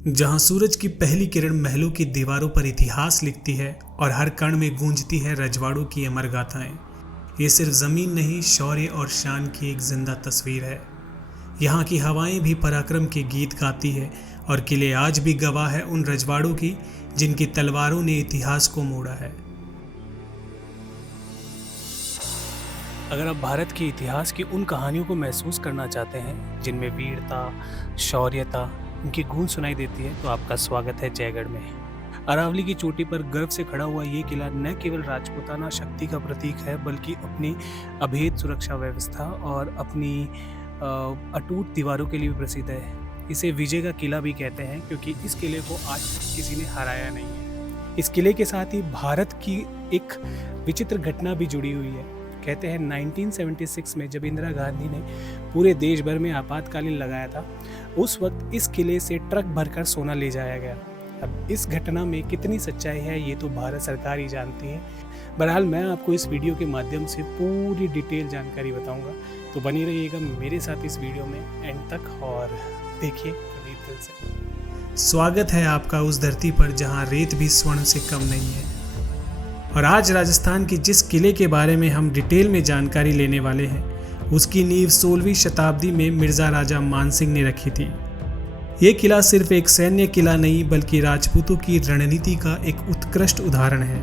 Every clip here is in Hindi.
जहां सूरज की पहली किरण महलों की दीवारों पर इतिहास लिखती है और हर कण में गूंजती है रजवाड़ों की अमर गाथाएं। ये सिर्फ जमीन नहीं, शौर्य और शान की एक जिंदा तस्वीर है। यहाँ की हवाएं भी पराक्रम के गीत गाती है और किले आज भी गवाह है उन रजवाड़ों की जिनकी तलवारों ने इतिहास को मोड़ा है। अगर आप भारत के इतिहास की उन कहानियों को महसूस करना चाहते हैं जिनमें वीरता, शौर्यता, उनकी गूंज सुनाई देती है, तो आपका स्वागत है जयगढ़ में। अरावली की चोटी पर गर्व से खड़ा हुआ ये किला न केवल राजपूताना शक्ति का प्रतीक है, बल्कि अपनी अभेद सुरक्षा व्यवस्था और अपनी अटूट दीवारों के लिए भी प्रसिद्ध है। इसे विजय का किला भी कहते हैं क्योंकि इस किले को आज तक किसी ने हराया नहीं है। इस किले के साथ ही भारत की एक विचित्र घटना भी जुड़ी हुई है। कहते हैं 1976 में जब इंदिरा गांधी ने पूरे देश भर में आपातकालीन लगाया था, उस वक्त इस किले से ट्रक भरकर सोना ले जाया गया। अब इस घटना में कितनी सच्चाई है ये तो भारत सरकार ही जानती है। बहरहाल मैं आपको इस वीडियो के माध्यम से पूरी डिटेल जानकारी बताऊंगा, तो बनी रहिएगा मेरे साथ इस वीडियो में एंड तक और देखिए दिल से। स्वागत है आपका उस धरती पर जहां रेत भी स्वर्ण से कम नहीं है। और आज राजस्थान की जिस किले के बारे में हम डिटेल में जानकारी लेने वाले हैं, उसकी नींव 16वीं शताब्दी में मिर्जा राजा मानसिंह ने रखी थी। ये किला सिर्फ एक सैन्य किला नहीं बल्कि राजपूतों की रणनीति का एक उत्कृष्ट उदाहरण है।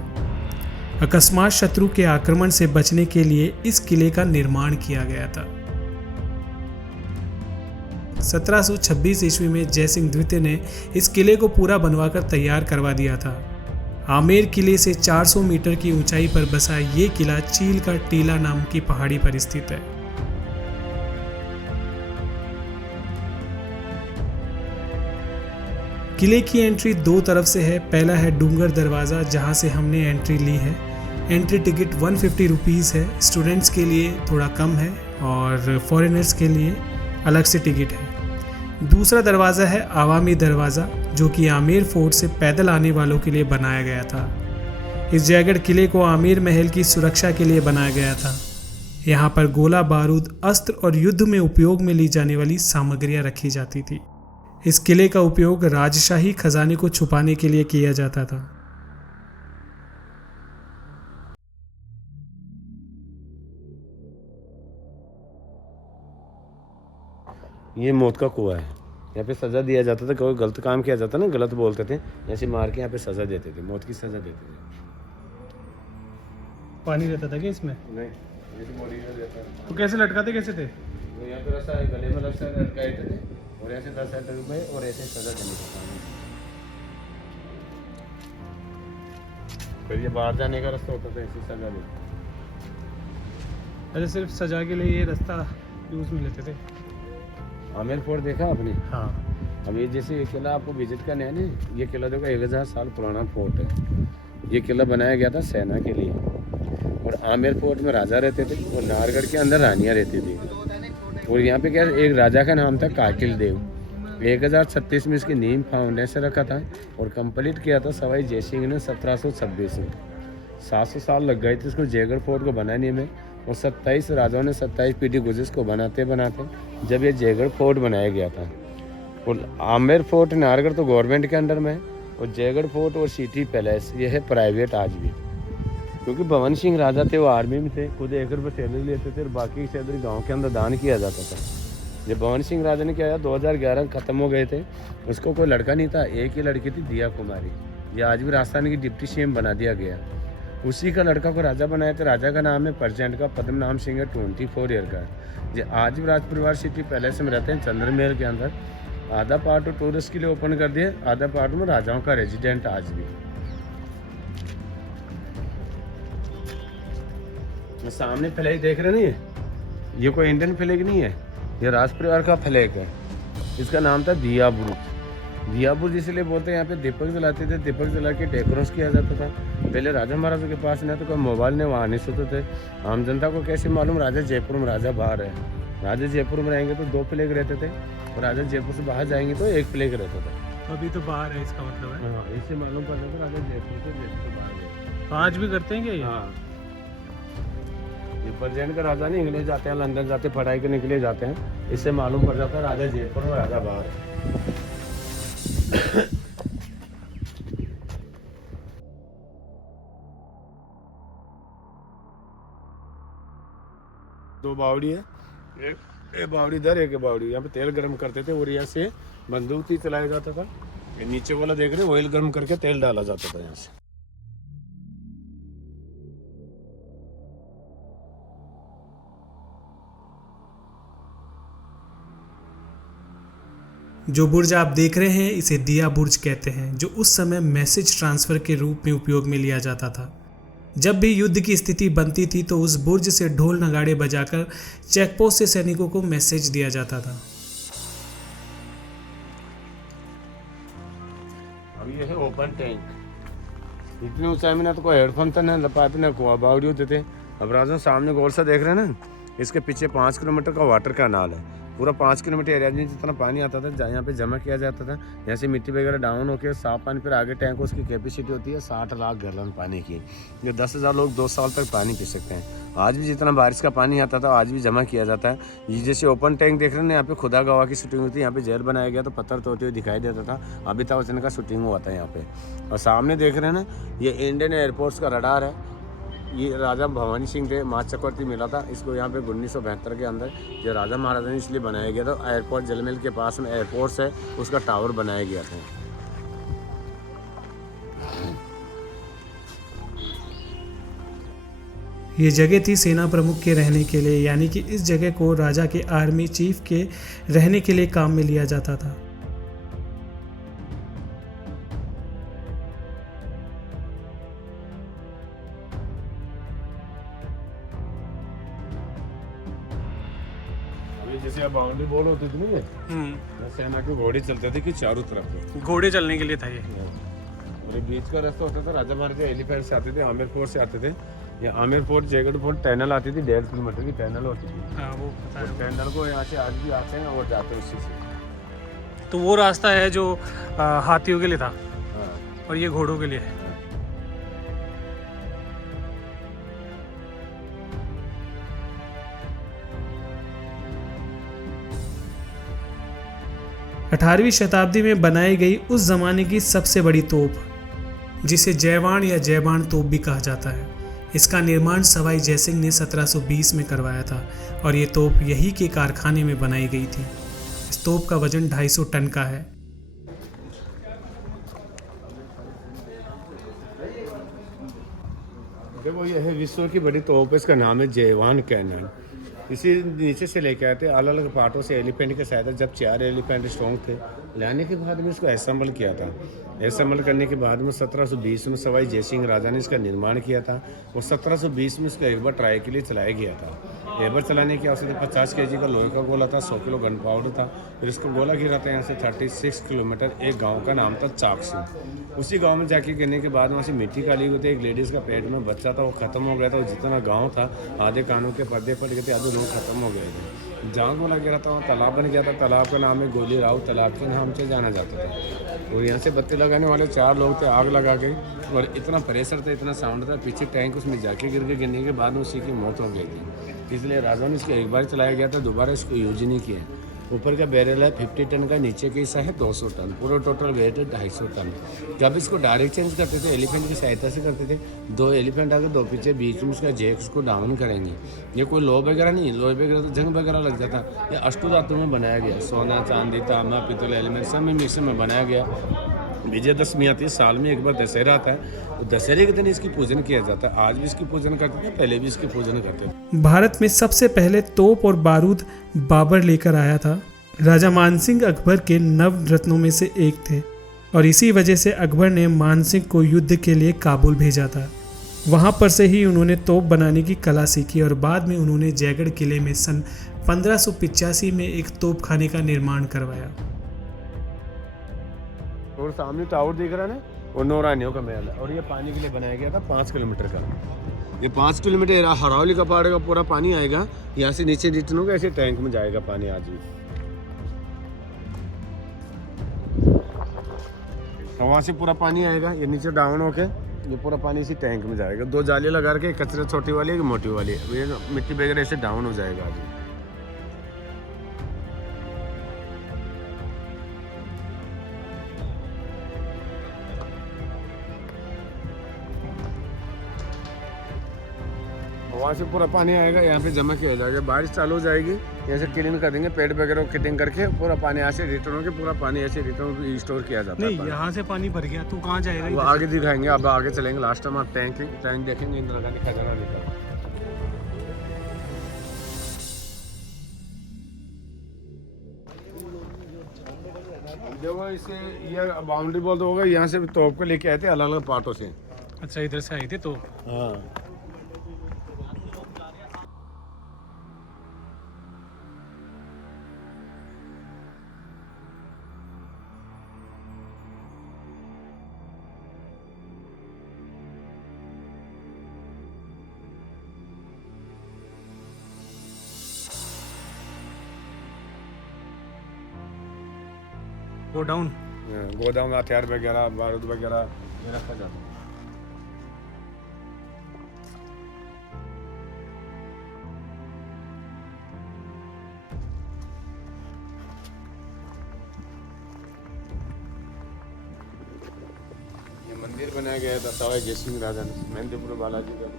अकस्मात शत्रु के आक्रमण से बचने के लिए इस किले का निर्माण किया गया था। 1726 ईस्वी में जयसिंह द्वितीय ने इस किले को पूरा बनवाकर तैयार करवा दिया था। आमेर किले से 400 मीटर की ऊंचाई पर बसा ये किला चील का टीला नाम की पहाड़ी पर स्थित है। किले की एंट्री दो तरफ से है। पहला है डूंगर दरवाज़ा, जहां से हमने एंट्री ली है। एंट्री टिकट 150 रुपीज़ है। स्टूडेंट्स के लिए थोड़ा कम है और फॉरेनर्स के लिए अलग से टिकट है। दूसरा दरवाज़ा है आवामी दरवाज़ा, जो कि आमेर फोर्ट से पैदल आने वालों के लिए बनाया गया था। इस जयगढ़ किले को आमेर महल की सुरक्षा के लिए बनाया गया था। यहाँ पर गोला बारूद, अस्त्र और युद्ध में उपयोग में ली जाने वाली सामग्रियाँ रखी जाती थी। इस किले का उपयोग राजशाही खजाने को छुपाने के लिए किया जाता था। ये मौत का कुआं है। यहाँ पे सज़ा दिया जाता था। कोई गलत काम किया जाता ना, गलत बोलते थे, ऐसे मार के यहाँ पे सज़ा देते थे, मौत की सज़ा देते थे। पानी रहता था क्या इसमें? नहीं, ऐसे बॉडी में रहता था। तो कैसे लटकाते कैसे थे? तो यहाँ पे रस्सा गले में रस्सा लटकाए थे और ऐसे 10 रुपये और ऐसे सज़ा देनी थी। फिर ये बाहर जाने का रास्ता होता था, ऐसे सज़ा देते। अरे सिर्फ सजा के लिए ये रास्ता यूज में लेते थे। आमेर फोर्ट देखा आपने? हाँ। अब ये जैसे ये किला आपको विजिट करना है ना, ये किला देखो 1000 साल पुराना फोर्ट है। ये किला बनाया गया था सेना के लिए और आमेर फोर्ट में राजा रहते थे और नाहरगढ़ के अंदर रानियाँ रहती थी। और यहाँ पे क्या एक राजा का नाम था काकिल देव। 1036 में इसकी नींव फाउंडेशन रखा था और कंप्लीट किया था सवाई जयसिंह ने 1726 में। 700 साल लग गए थे इसको जयगढ़ फोर्ट को बनाने में और 27 राजाओं ने 27 पीढ़ी गुजर को बनाते जब ये जयगढ़ फोर्ट बनाया गया था। और आमेर फोर्ट नाहरगढ़ तो गवर्नमेंट के अंडर में है और जयगढ़ फोर्ट और सिटी पैलेस ये है प्राइवेट आज भी। क्योंकि भवन सिंह राजा थे, वो आर्मी में थे, खुद 1 रुपये सैलरी लेते थे और बाकी की सैलरी गाँव के अंदर दान किया जाता था। जब भवन सिंह राजा ने क्या 2011 ख़त्म हो गए थे, उसको कोई लड़का नहीं था, एक ही लड़की थी दिया कुमारी। ये आज भी राजस्थान की डिप्टी सीएम बना दिया गया। उसी का लड़का को राजा बनाया था। राजा का नाम है प्रेसिडेंट का पद्म नाम सिंह है, 24 ईयर का है। ये आज भी राज परिवार सिटी पैलेस में रहते हैं चंद्र महल के अंदर। आधा पार्ट टूरिस्ट के लिए ओपन कर दिए, आधा पार्ट में राजाओं का रेजिडेंट आज भी। सामने फ्लैग देख रहे नहीं है, ये कोई इंडियन फ्लैग नहीं है, ये राज परिवार का फ्लैग है। इसका नाम था दियाबुर। दियाबुर इसलिए बोलते हैं, यहाँ पे दीपक जलाते थे, दीपक जला के डेकोरेशन किया जाता था। पहले राजा महाराजा के पास न तो कोई मोबाइल ने वहाँ नहीं सोते थे। आम जनता को कैसे मालूम राजा जयपुर में, राजा बाहर है। राजा जयपुर में रहेंगे तो 2 फ्लैग रहते थे और राजा जयपुर से बाहर जाएंगे तो 1 फ्लैग रहता था। अभी तो बाहर है, इसका मतलब है। हाँ, इससे मालूम पड़ता था राजा जयपुर से बाहर गए। आज भी करते हैं क्या ये? हाँ, ये प्रेसिडेंट का राजा नहीं, इंग्लैंड जाते हैं, लंदन जाते, पढ़ाई करने के लिए जाते हैं, इससे मालूम पड़ जाता है राजा जयपुर में, राजा बाहर है। दो बावड़ी है, एक बावड़ी इधर, एक बावड़ी यहाँ पे तेल गर्म करते थे और यहाँ से बंदूक ही चलाया जाता था। ये नीचे वाला देख रहे हैं, ऑयल गर्म करके तेल डाला जाता था यहाँ से। जो बुर्ज आप देख रहे हैं इसे दिया बुर्ज कहते हैं, जो उस समय मैसेज ट्रांसफ़र के रूप में उपयोग में लिया जाता था। जब भी युद्ध की स्थिति बनती थी तो उस बुर्ज से ढोल नगाड़े बजाकर चेकपोस्ट से सैनिकों को मैसेज दिया जाता था। अब ये है ओपन टैंक। इतनी ऊंचाई में ना तो कोई हेडफोन था, ना पाइप, ना कुआ बावड़ी होते थे। अब राजन सामने गोल सा देख रहे हैं ना, इसके पीछे 5 किलोमीटर का वाटर कैनाल है। पूरा 5 किलोमीटर एरिया में जितना पानी आता था यहाँ पे जमा किया जाता था। यहाँ से मिट्टी वगैरह डाउन होकर साफ पानी, फिर आगे टैंक, उसकी कैपेसिटी होती है 60 लाख गैलन पानी की, जो 10,000 लोग 2 साल तक पानी पी सकते हैं। आज भी जितना बारिश का पानी आता था आज भी जमा किया जाता है। ये जैसे ओपन टैंक देख रहे हैं, यहाँ पे खुदा गवाह की शूटिंग होती है। यहाँ पे जेल बनाया गया तो पत्थर तोड़ते हुए दिखाई देता था। अमिताभ बच्चन का शूटिंग हुआ था यहाँ पे। और सामने देख रहे हैं ना, ये इंडियन एयरपोर्ट्स का रडार है। ये राजा भवानी सिंह थे, माँ चक्रवर्ती मिला था इसको यहाँ पे 1972 के अंदर। ये राजा महाराजा ने इसलिए बनाया गया था। एयरपोर्ट जलमहल के पास में एयरपोर्ट्स है, उसका टावर बनाया गया था। ये जगह थी सेना प्रमुख के रहने के लिए, यानी कि इस जगह को राजा के आर्मी चीफ के रहने के लिए काम में लिया जाता था। जैसे अब बाउंड्री बॉल होती थी ना, सेना के घोड़े चलते थे कि चारों तरफ घोड़े चलने के लिए था ये। और ये बीच का रास्ता होता था। राजा महाराजा एलिफेंट से आते थे, आमेर फोर्ट से आते थे। ये Amer fort, Jaigarh fort tunnel आती थी, 1.5 किलोमीटर की टनल होती थी। हाँ, वो पता है। टनल को यहाँ से आज भी आते हैं और जाते हैं उसी से। तो वो रास्ता है जो हाथियों के लिए था हाँ। और ये घोड़ों के लिए है। 18वीं शताब्दी में बनाई गई उस जमाने की सबसे बड़ी तोप, जिसे जयवाण या जयबाण तोप भी कहा जाता है। इसका निर्माण सवाई जयसिंह ने 1720 में करवाया था और ये तोप यही के कारखाने में बनाई गई थी। इस तोप का वजन 250 टन का है। देखो ये है विश्व की बड़ी तोप, इसका नाम है जयवान कैनन। इसी नीचे से लेके आए थे अलग अलग पार्टों से एलिफेंट के सहायता। जब 4 एलिफेंट स्ट्रॉन्ग थे, लाने के बाद में इसको असेंबल किया था। असेंबल करने के बाद में 1720 में सवाई जयसिंह राजा ने इसका निर्माण किया था और 1720 में इसको एक बार ट्राई के लिए चलाया गया था। एक बार चलाने की आवश्यकता 50 kg का लोहे का गोला था, 100 किलो गन पाउडर था। फिर इसको गोला गिरा था यहाँ से 36 किलोमीटर। एक गाँव का नाम था चाकसू। उसी गांव में जाके गिरने के बाद वहाँ से मिट्टी काली हुई थी। एक लेडीज़ का पेट में बच्चा था, वो खत्म हो गया था। जितना गांव था आधे कानों के पर्दे पड़ गए थे, आधे लोग खत्म हो गए थे। जहाँ गोला गिरा था वहाँ तालाब बन गया था। तालाब का नाम है गोली राव तालाब के नाम से जाना जाता था। और यहाँ से बत्ती लगाने वाले 4 लोग थे, आग लगा गए और इतना प्रेशर था, इतना साउंड था, पीछे टैंक उसमें जाके गिरने के बाद उसी की मौत हो गई थी। इसलिए राजा ने इसको एक बार चलाया गया था, दोबारा इसको यूज नहीं किया। ऊपर का बैरल है 50 टन का, नीचे का हिस्सा है 200 टन, पूरा टोटल वेट है 250 टन। जब इसको डायरेक्ट चेंज करते थे एलिफेंट की सहायता से करते थे। 2 एलिफेंट आगे 2 पीछे, बीच में उसका जैक उसको डाउन करेंगे। ये कोई लो वगैरह नहीं, लो वगैरह तो जंग वगैरह लग जाता। ये अष्टो धातु में बनाया गया, सोना चांदी तांबा पित्तल एलिमेंट सब में मिक्स में बनाया गया। विजयदशमी आती है, साल में एक बार दशहरा आता है, तो दशहरे के दिन इसकी पूजन किया जाता है। आज भी इसकी पूजन करते थे, पहले भी इसकी पूजन करते थे। भारत में सबसे पहले तोप और बारूद बाबर लेकर आया था। राजा मानसिंह अकबर के नवरत्नों में से एक थे और इसी वजह से अकबर ने मानसिंह को युद्ध के लिए काबुल भेजा था। वहाँ पर से ही उन्होंने तोप बनाने की कला सीखी और बाद में उन्होंने जयगढ़ किले में सन 1585 में एक तोप खाने का निर्माण करवाया। और सामने टावर दिख रहा है ना, वो नौरानियों का महल है और ये पानी के लिए बनाया गया था 5 किलोमीटर का। ये 5 किलोमीटर हरावली का पहाड़ का पूरा पानी आएगा, यहाँ से नीचे रिटर्न होगा, ऐसे टैंक में जाएगा पानी। आज भी तो वहाँ से पूरा पानी आएगा, ये नीचे डाउन होके ये पूरा पानी इसी टैंक में जाएगा। 2 जाली लगा के, कचरे छोटी वाली है कि मोटी वाली है, ये मिट्टी वगैरह ऐसे डाउन हो जाएगा आज भी। वहाँ से पूरा पानी आएगा, यहाँ पे जमा किया जाएगा। बारिश चालू हो जाएगी, यहाँ से क्लीन कर देंगे, पेड़ वगैरह को कटिंग करके पूरा पानी यहाँ से रिटर्न होकर पूरा पानी ऐसे रिटर्न स्टोर किया जाता है। नहीं, यहाँ से पानी भर गया तो कहाँ जाएगा? वो आगे दिखाएंगे, अब आगे चलेंगे, लास्ट टाइम आप टैंक देखेंगे, इंदिरा गांधी खजाना निकला। देखो इसे ये बाउंड्री बोल होगा, यहाँ से तोप को लेके आए थे अलग अलग पार्टों से। अच्छा, इधर से आई थी तो। हाँ, गोडाउन। गोदाम में हथियार वगैरह, बारूद वगैरह ये रखा जाता है। ये मंदिर बनाया गया था सवाई जय सिंह राजा ने, मेहंदीपुर बालाजी का।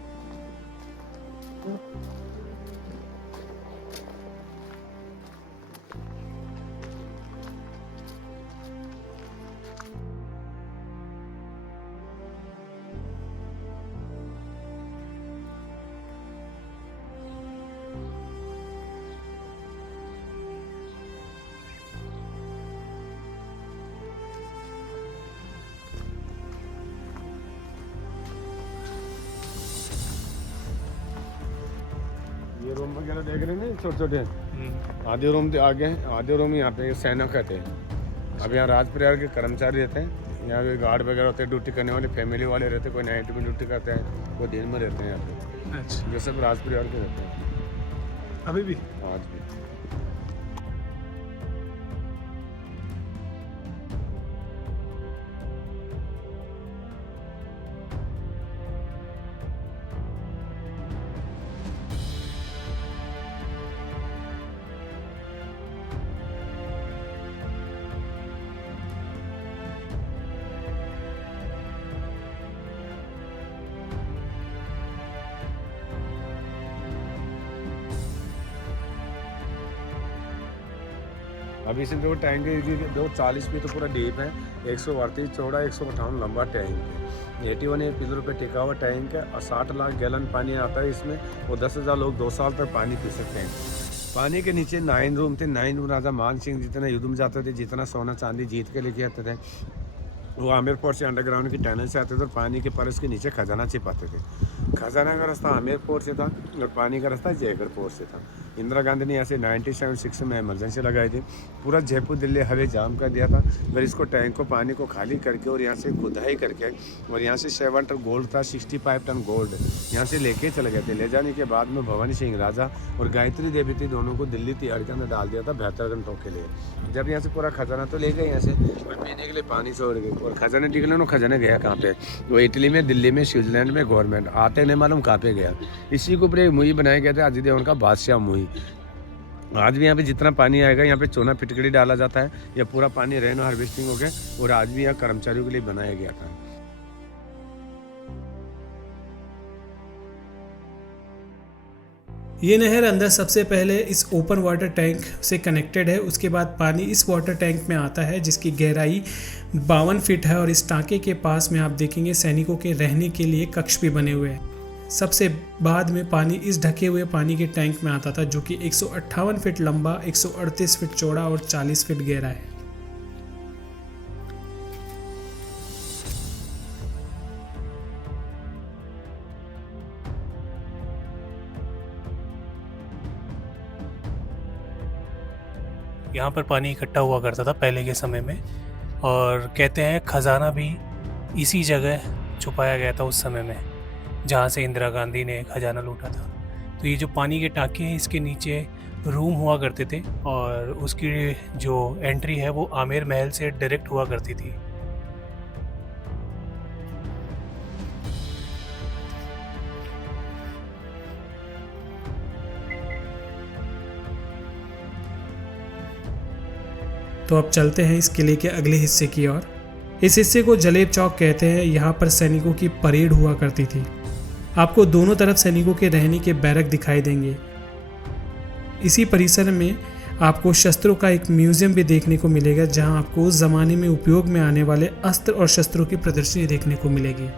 ये रूम वगैरह देख रहे हैं छोटे छोटे, आधे रूम आगे हैं, आधे रूम यहाँ पे सैनिक रहते हैं। अब यहाँ राज परिवार के कर्मचारी रहते हैं, यहाँ पे गार्ड वगैरह होते हैं, ड्यूटी करने वाले फैमिली वाले रहते हैं, कोई नाइट में ड्यूटी करते हैं, कोई दिन में रहते हैं यहाँ पे। अच्छा, ये सब राज परिवार के रहते हैं अभी भी। आज भी। अभी इसमें देखो टैंक दो 40 फीट तो पूरा डीप है, 138 चौड़ा, 158 लंबा टैंक है। 81 पिलर पे टिका हुआ टैंक है और 60 लाख गैलन पानी आता है इसमें, और 10,000 लोग 2 साल तक पानी पी सकते हैं। पानी के नीचे 9 रूम थे। 9 रूम राजा मान सिंह जितना युद्ध में जाते थे, जितना सोना चांदी जीत के लेके आते थे, वो आमेर फोर्ट से अंडरग्राउंड की टनल से आते थे और पानी के परस के नीचे खजाना छिपाते थे। खजाना का रास्ता आमेर फोर्ट से था और पानी का रास्ता जयगढ़ फोर्ट से था। इंदिरा गांधी ने ऐसे 1976 में इमरजेंसी लगाई थी, पूरा जयपुर दिल्ली हाईवे जाम कर दिया था। फिर इसको टैंक को पानी को खाली करके और यहाँ से खुदाई करके, और यहाँ से 7 टन गोल्ड था, 65 टन गोल्ड यहाँ से लेके चले गए थे। ले जाने के बाद में भवानी सिंह राजा और गायत्री देवी थी, दोनों को दिल्ली तिहाड़ के अंदर डाल दिया था 72 घंटों के लिए। जब यहाँ से पूरा खजाना तो ले गए यहाँ से, और पीने के लिए पानी छोड़ गए, और खजाना निकले ना, खजाना गया कहाँ पे? वो इटली में, दिल्ली में, स्विट्जरलैंड में। गवर्नमेंट आते नहीं मालूम कहाँ पे गया। इसी के ऊपर एक मुही बनाया गया था, अजय देवगन का बादशाह मुही। आज भी यहाँ पे जितना पानी आएगा, यहाँ पे चूना फिटकड़ी डाला जाता है, यह पूरा पानी रेन हार्वेस्टिंग हो गया, और आज भी यहाँ कर्मचारियों के लिए बनाया गया था। ये नहर अंदर सबसे पहले इस ओपन वाटर टैंक से कनेक्टेड है, उसके बाद पानी इस वाटर टैंक में आता है जिसकी गहराई 52 फीट है, और इस टाँके के पास में आप देखेंगे सैनिकों के रहने के लिए कक्ष भी बने हुए हैं। सबसे बाद में पानी इस ढके हुए पानी के टैंक में आता था, जो कि 158 फीट लंबा, 138 फीट चौड़ा और 40 फीट गहरा है। यहाँ पर पानी इकट्ठा हुआ करता था पहले के समय में, और कहते हैं खजाना भी इसी जगह छुपाया गया था उस समय में जहाँ से इंदिरा गांधी ने खजाना लूटा था। तो ये जो पानी के टाँके हैं, इसके नीचे रूम हुआ करते थे, और उसकी जो एंट्री है वो आमेर महल से डायरेक्ट हुआ करती थी। तो अब चलते हैं इस किले के अगले हिस्से की ओर। इस हिस्से को जलेब चौक कहते हैं। यहाँ पर सैनिकों की परेड हुआ करती थी। आपको दोनों तरफ सैनिकों के रहने के बैरक दिखाई देंगे। इसी परिसर में आपको शस्त्रों का एक म्यूजियम भी देखने को मिलेगा, जहां आपको उस जमाने में उपयोग में आने वाले अस्त्र और शस्त्रों की प्रदर्शनी देखने को मिलेगी।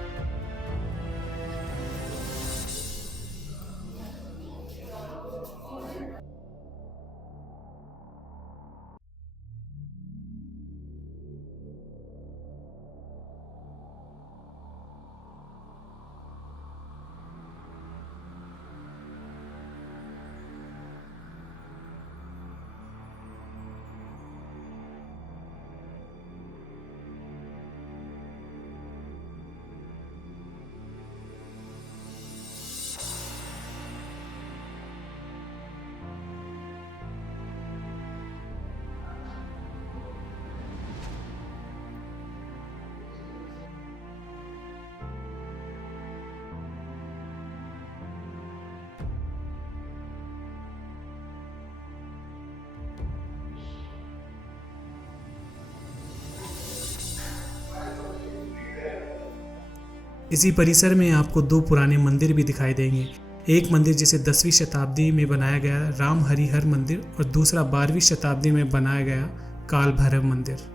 इसी परिसर में आपको दो पुराने मंदिर भी दिखाई देंगे। एक मंदिर जिसे 10वीं शताब्दी में बनाया गया राम हरिहर मंदिर और दूसरा 12वीं शताब्दी में बनाया गया काल भैरव मंदिर।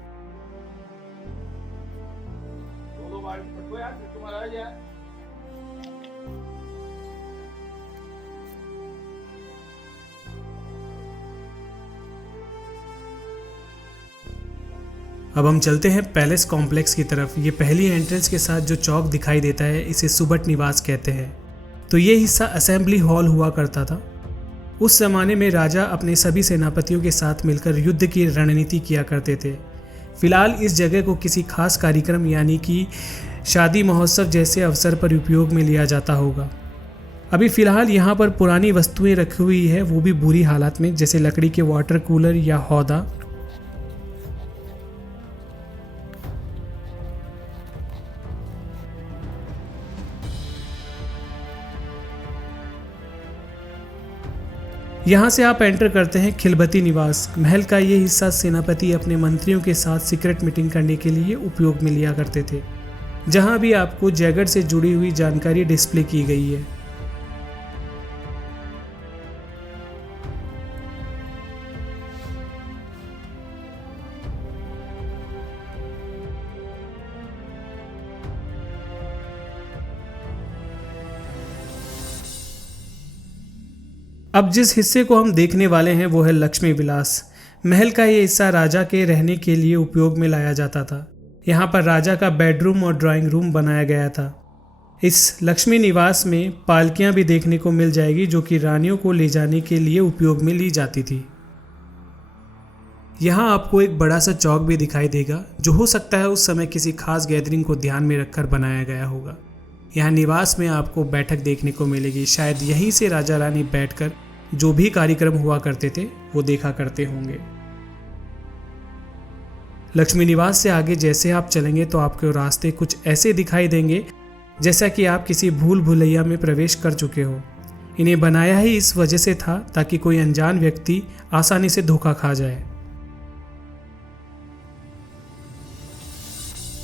अब हम चलते हैं पैलेस कॉम्प्लेक्स की तरफ। ये पहली एंट्रेंस के साथ जो चौक दिखाई देता है, इसे सुबट निवास कहते हैं। तो ये हिस्सा असेंबली हॉल हुआ करता था। उस जमाने में राजा अपने सभी सेनापतियों के साथ मिलकर युद्ध की रणनीति किया करते थे। फिलहाल इस जगह को किसी खास कार्यक्रम यानी कि शादी महोत्सव जैसे अवसर पर उपयोग में लिया जाता होगा। अभी फ़िलहाल यहाँ पर पुरानी वस्तुएं रखी हुई है, वो भी बुरी हालत में, जैसे लकड़ी के वाटर कूलर या हौदा। यहाँ से आप एंटर करते हैं खिलबती निवास। महल का ये हिस्सा सेनापति अपने मंत्रियों के साथ सीक्रेट मीटिंग करने के लिए उपयोग में लिया करते थे। जहाँ भी आपको जयगढ़ से जुड़ी हुई जानकारी डिस्प्ले की गई है। अब जिस हिस्से को हम देखने वाले हैं वो है लक्ष्मी विलास। महल का ये हिस्सा राजा के रहने के लिए उपयोग में लाया जाता था। यहाँ पर राजा का बेडरूम और ड्राइंग रूम बनाया गया था। इस लक्ष्मी निवास में पालकियाँ भी देखने को मिल जाएगी, जो कि रानियों को ले जाने के लिए उपयोग में ली जाती थी। यहाँ आपको एक बड़ा सा चौक भी दिखाई देगा, जो हो सकता है उस समय किसी खास गैदरिंग को ध्यान में रखकर बनाया गया होगा। यहाँ निवास में आपको बैठक देखने को मिलेगी। शायद यहीं से राजा रानी बैठकर जो भी कार्यक्रम हुआ करते थे वो देखा करते होंगे। लक्ष्मी निवास से आगे जैसे आप चलेंगे तो आपको रास्ते कुछ ऐसे दिखाई देंगे जैसा कि आप किसी भूल भुलैया में प्रवेश कर चुके हो। इन्हें बनाया ही इस वजह से था ताकि कोई अनजान व्यक्ति आसानी से धोखा खा जाए।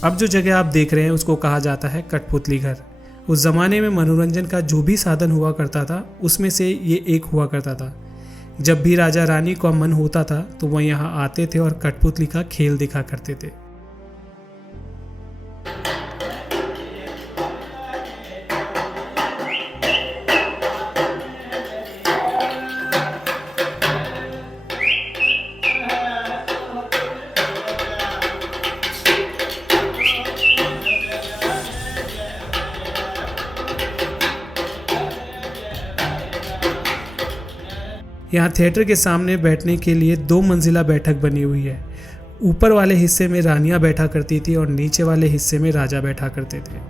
अब जो जगह आप देख रहे हैं उसको कहा जाता है कठपुतली घर। उस जमाने में मनोरंजन का जो भी साधन हुआ करता था उसमें से ये एक हुआ करता था। जब भी राजा रानी का मन होता था तो वह यहाँ आते थे और कठपुतली का खेल दिखा करते थे। यहाँ थिएटर के सामने बैठने के लिए 2 मंजिला बैठक बनी हुई है। ऊपर वाले हिस्से में रानियां बैठा करती थी और नीचे वाले हिस्से में राजा बैठा करते थे।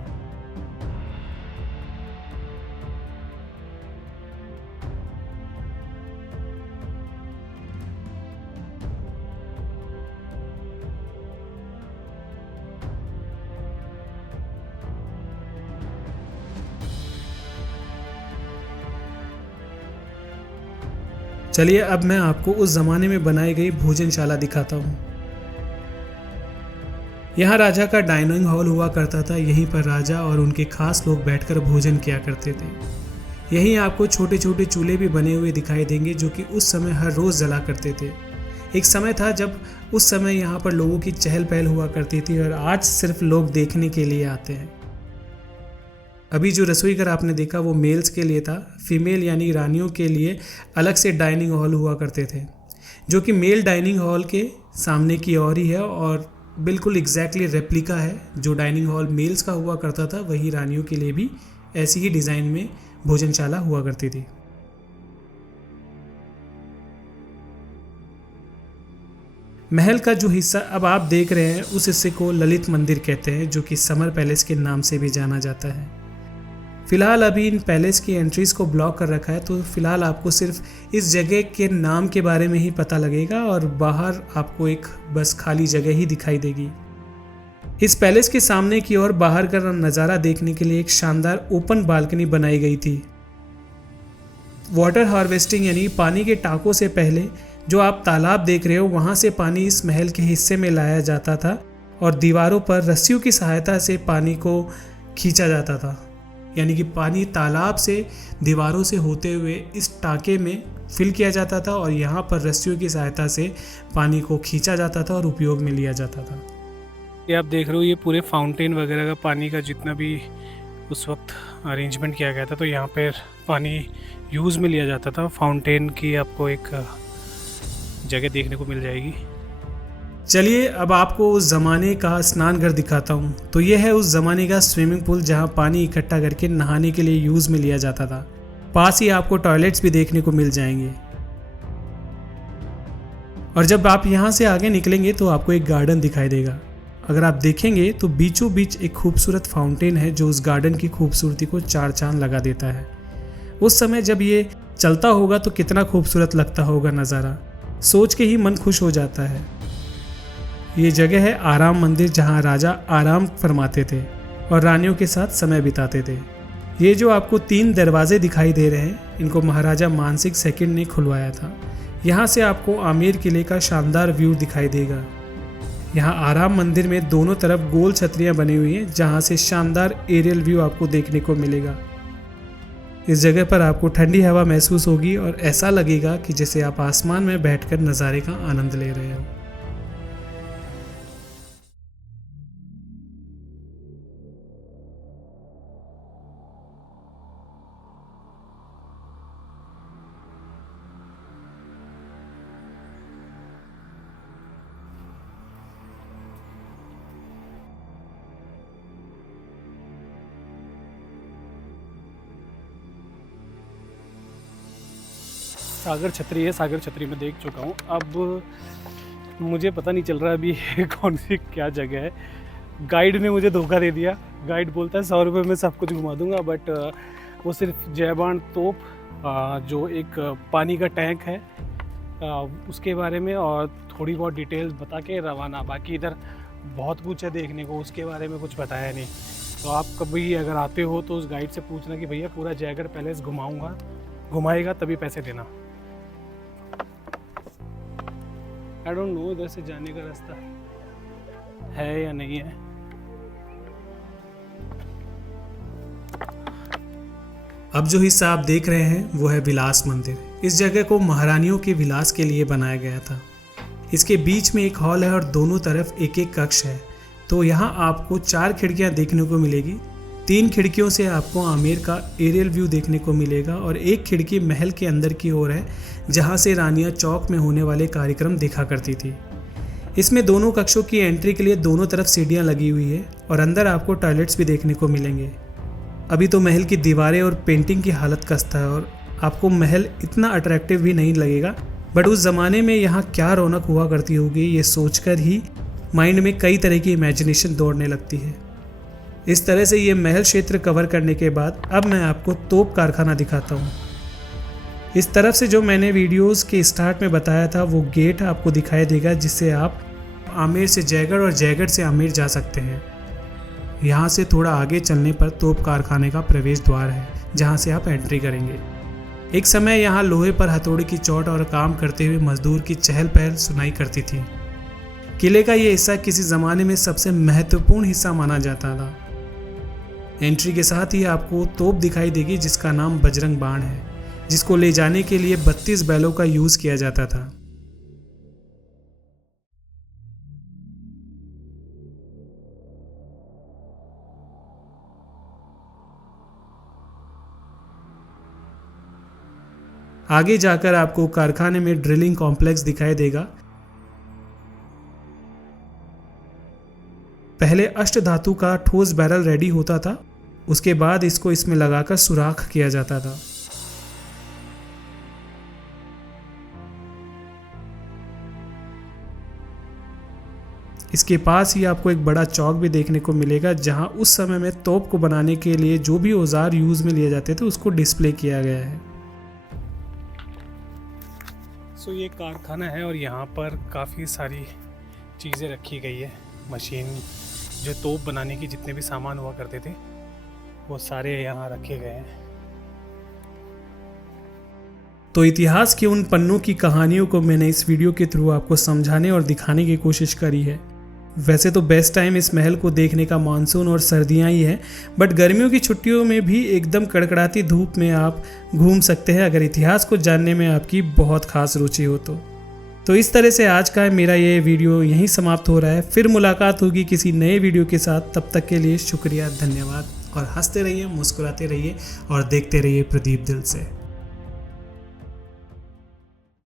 चलिए अब मैं आपको उस जमाने में बनाई गई भोजनशाला दिखाता हूँ। यहाँ राजा का डाइनिंग हॉल हुआ करता था। यहीं पर राजा और उनके खास लोग बैठकर भोजन किया करते थे। यहीं आपको छोटे छोटे चूल्हे भी बने हुए दिखाई देंगे जो कि उस समय हर रोज़ जला करते थे। एक समय था जब उस समय यहाँ पर लोगों की चहल पहल हुआ करती थी और आज सिर्फ लोग देखने के लिए आते हैं। अभी जो रसोई घर आपने देखा वो मेल्स के लिए था। फीमेल यानी रानियों के लिए अलग से डाइनिंग हॉल हुआ करते थे, जो कि मेल डाइनिंग हॉल के सामने की ओर ही है और बिल्कुल एग्जैक्टली रेप्लिका है। जो डाइनिंग हॉल मेल्स का हुआ करता था वही रानियों के लिए भी ऐसी ही डिज़ाइन में भोजनशाला हुआ करती थी। महल का जो हिस्सा अब आप देख रहे हैं उस हिस्से को ललित मंदिर कहते हैं, जो कि समर पैलेस के नाम से भी जाना जाता है। फिलहाल अभी इन पैलेस की एंट्रीज को ब्लॉक कर रखा है, तो फिलहाल आपको सिर्फ इस जगह के नाम के बारे में ही पता लगेगा और बाहर आपको एक बस खाली जगह ही दिखाई देगी। इस पैलेस के सामने की ओर बाहर का नज़ारा देखने के लिए एक शानदार ओपन बालकनी बनाई गई थी। वाटर हार्वेस्टिंग यानी पानी के टाँकों से पहले जो आप तालाब देख रहे हो वहाँ से पानी इस महल के हिस्से में लाया जाता था और दीवारों पर रस्सियों की सहायता से पानी को खींचा जाता था। यानी कि पानी तालाब से दीवारों से होते हुए इस टाँके में फिल किया जाता था और यहाँ पर रस्सियों की सहायता से पानी को खींचा जाता था और उपयोग में लिया जाता था। ये आप देख रहे हो, ये पूरे फाउंटेन वगैरह का पानी का जितना भी उस वक्त अरेंजमेंट किया गया था, तो यहाँ पर पानी यूज़ में लिया जाता था। फाउंटेन की आपको एक जगह देखने को मिल जाएगी। चलिए अब आपको उस ज़माने का स्नान घर दिखाता हूँ। तो यह है उस ज़माने का स्विमिंग पूल जहाँ पानी इकट्ठा करके नहाने के लिए यूज़ में लिया जाता था। पास ही आपको टॉयलेट्स भी देखने को मिल जाएंगे। और जब आप यहाँ से आगे निकलेंगे तो आपको एक गार्डन दिखाई देगा। अगर आप देखेंगे तो बीचों बीच एक खूबसूरत फाउंटेन है जो उस गार्डन की खूबसूरती को चार चांद लगा देता है। उस समय जब ये चलता होगा तो कितना खूबसूरत लगता होगा नज़ारा, सोच के ही मन खुश हो जाता है। ये जगह है आराम मंदिर, जहाँ राजा आराम फरमाते थे और रानियों के साथ समय बिताते थे। ये जो आपको 3 दरवाजे दिखाई दे रहे हैं, इनको महाराजा मानसिंह सेकंड ने खुलवाया था। यहाँ से आपको आमेर किले का शानदार व्यू दिखाई देगा। यहाँ आराम मंदिर में दोनों तरफ गोल छतरियाँ बनी हुई हैं, जहाँ से शानदार एरियल व्यू आपको देखने को मिलेगा। इस जगह पर आपको ठंडी हवा महसूस होगी और ऐसा लगेगा कि जैसे आप आसमान में बैठकर नज़ारे का आनंद ले रहे हो। सागर छतरी है, सागर छतरी में देख चुका हूँ। अब मुझे पता नहीं चल रहा अभी कौन सी क्या जगह है। गाइड ने मुझे धोखा दे दिया। गाइड बोलता है 100 रुपये में सब कुछ घुमा दूंगा, बट वो सिर्फ जयबान तोप, जो एक पानी का टैंक है, उसके बारे में और थोड़ी बहुत डिटेल्स बता के रवाना। बाकी इधर बहुत कुछ है देखने को, उसके बारे में कुछ बताया नहीं। तो आप कभी अगर आते हो तो उस गाइड से पूछना कि भैया पूरा जयगढ़ पैलेस घुमाएगा तभी पैसे देना। आई डोंट नो इधर से जाने का रास्ता है या नहीं है। अब जो हिस्सा आप देख रहे हैं वो है विलास मंदिर। इस जगह को महारानियों के विलास के लिए बनाया गया था। इसके बीच में एक हॉल है और दोनों तरफ एक एक कक्ष है। तो यहाँ आपको 4 खिड़कियाँ देखने को मिलेगी। 3 खिड़कियों से आपको आमेर का एरियल व्यू देखने को मिलेगा और एक खिड़की महल के अंदर की ओर है, जहाँ से रानियाँ चौक में होने वाले कार्यक्रम देखा करती थी। इसमें दोनों कक्षों की एंट्री के लिए दोनों तरफ सीढ़ियाँ लगी हुई है और अंदर आपको टॉयलेट्स भी देखने को मिलेंगे। अभी तो महल की दीवारें और पेंटिंग की हालत खस्ता है और आपको महल इतना अट्रैक्टिव भी नहीं लगेगा, बट उस ज़माने में यहाँ क्या रौनक हुआ करती होगी ये सोचकर ही माइंड में कई तरह की इमेजिनेशन दौड़ने लगती है। इस तरह से ये महल क्षेत्र कवर करने के बाद अब मैं आपको तोप कारखाना दिखाता हूँ। इस तरफ से जो मैंने वीडियोस के स्टार्ट में बताया था वो गेट आपको दिखाई देगा, जिससे आप आमेर से जयगढ़ और जयगढ़ से आमेर जा सकते हैं। यहाँ से थोड़ा आगे चलने पर तोप कारखाने का प्रवेश द्वार है, जहाँ से आप एंट्री करेंगे। एक समय यहाँ लोहे पर हथौड़े की चोट और काम करते हुए मजदूर की चहल पहल सुनाई करती थी। किले का ये हिस्सा किसी ज़माने में सबसे महत्वपूर्ण हिस्सा माना जाता था। एंट्री के साथ ही आपको तोप दिखाई देगी जिसका नाम बजरंग बाण है, जिसको ले जाने के लिए 32 बैलों का यूज़ किया जाता था। आगे जाकर आपको कारखाने में ड्रिलिंग कॉम्प्लेक्स दिखाई देगा। पहले अष्ट धातु का ठोस बैरल रेडी होता था, उसके बाद इसको इसमें लगाकर सुराख किया जाता था। इसके पास ही आपको एक बड़ा चौक भी देखने को मिलेगा, जहां उस समय में तोप को बनाने के लिए जो भी औजार यूज में लिए जाते थे उसको डिस्प्ले किया गया है। सो ये कारखाना है और यहाँ पर काफ़ी सारी चीज़ें रखी गई है। मशीन जो तोप बनाने की जितने भी सामान हुआ करते थे वो सारे यहाँ रखे गए हैं। तो इतिहास के उन पन्नों की कहानियों को मैंने इस वीडियो के थ्रू आपको समझाने और दिखाने की कोशिश करी है। वैसे तो बेस्ट टाइम इस महल को देखने का मानसून और सर्दियाँ ही है, बट गर्मियों की छुट्टियों में भी एकदम कड़कड़ाती धूप में आप घूम सकते हैं अगर इतिहास को जानने में आपकी बहुत खास रुचि हो तो इस तरह से आज का मेरा ये वीडियो यहीं समाप्त हो रहा है। फिर मुलाकात होगी किसी नए वीडियो के साथ। तब तक के लिए शुक्रिया, धन्यवाद और हंसते रहिए, मुस्कुराते रहिए और देखते रहिए प्रदीप दिल से।